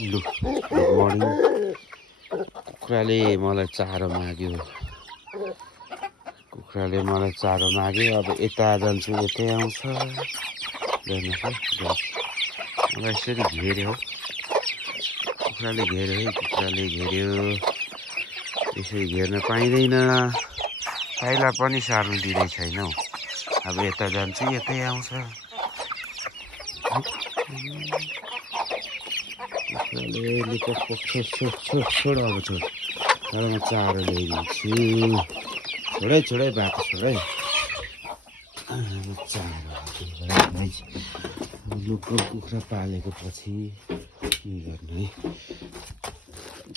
लु good morning. कुखुराले मलाई चारो माग्यो। कुखुराले मलाई चारो माग्यो। अब यता जान्छु यतै आउँछ। मलाई यसरी घेर्यो। कुखुराले घेर्यो है, कुखुराले घेर्यो। यसरी घेर्न पाइँदैन। साइला पनि सार्नु दिँदै छैन हौ। अब यता जान्छु यतै आउँछ। कुखुराले लिपक छोड अब छोड। तर म चारो ल्याइदिन्छु। छोडै बाटो छोडै। चारो लुको कुखुरा पालेको पछि के गर्नु है।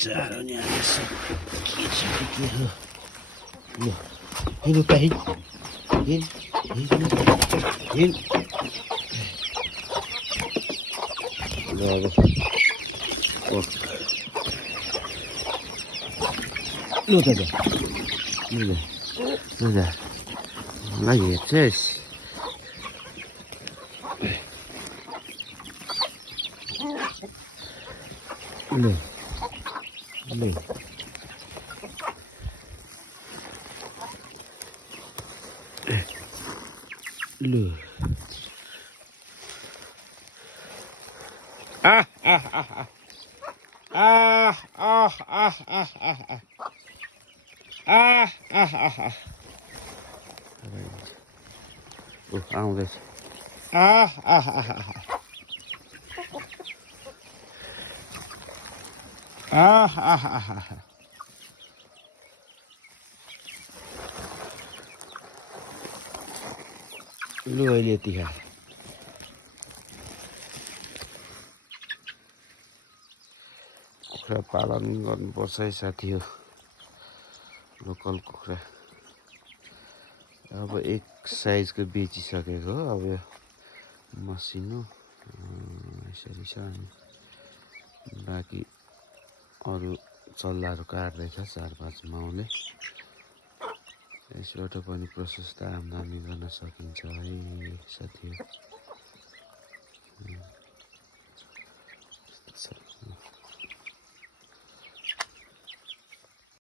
चारो नि के छ के हो। ल हिँड्नु त हिँड। ल अब लु त जा मलाई हेर्छस्। लु आउँदैछ। लु अहिले यति खा। कुखुरा पालन गर्नुपर्छ है साथी हो। लोकल कुखुरा अब एक साइजको बेचिसकेको। अब यो मसिनो यसरी छ। अनि बाँकी अरू चल्लाहरू काट्दैछ 4-5 माउले। यसबाट पनि प्रशस्त आम्दानी गर्न सकिन्छ है साथी हो।